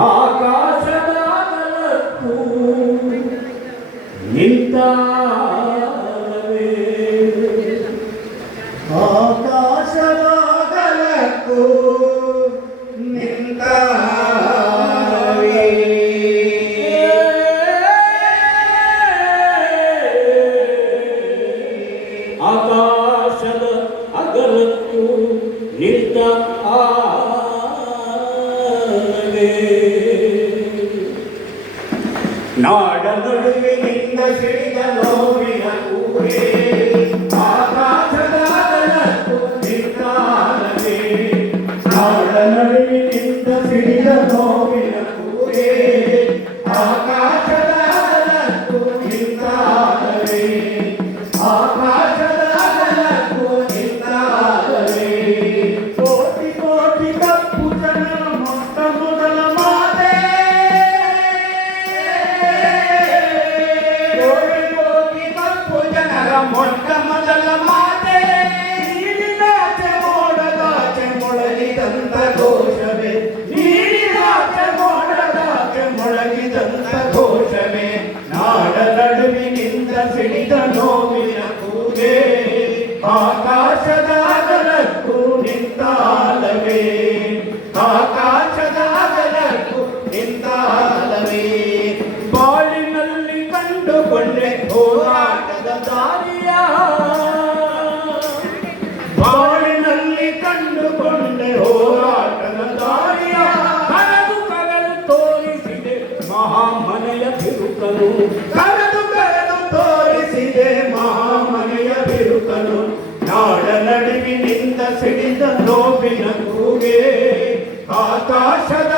ಆಕಾಶದಾಗಲಕ್ಕೂ ನಿಂತಾರವೇ ಆಕಾಶದಾಗಲಕ್ಕೂ ನಿಂತಾರವೇ. ಆಕಾಶದ ಅಗಲಕ್ಕೂ ನಿಂತ ಆರವೇ நாடனுடைய நின்ற சிறித நோவின ஊரே ஆகாசதாதனத்து நின்றானே நாடனுடைய நின்ற சிறித நோவின ಘೋಷವೇ ಮೋಡದಾಚೆ ಮೊಳಗಿದಂತ ಘೋಷವೇ, ನಾಡ ನಡುವಿನಿಂದ ಸಿಡಿದ ನೋವಿನ ಕೂಗೆ ಆಕಾಶದ ಅಗಲಕ್ಕೂ ನಿಂತಾಲವೇ ಆಕಾಶದ ಅಗಲಕ್ಕೂ ನಿಂತಾಲವೇ. ಬಾಳಿನಲ್ಲಿ ಕಂಡುಕೊಂಡೆ ಹೋರಾಟದ ದಾರಿಯ ಮಹಾಮನೆಯ ಬಿರುಕನು. ಕರೆದು ಕರೆದು ತೋರಿಸಿದೆ ಮಹಾಮನೆಯ ಬಿರುಕನು. ನಾಡ ನಡುವಿನಿಂದ ಸಿಡಿದ ನೋವಿನ ಕೂಗೆ ಆಕಾಶದ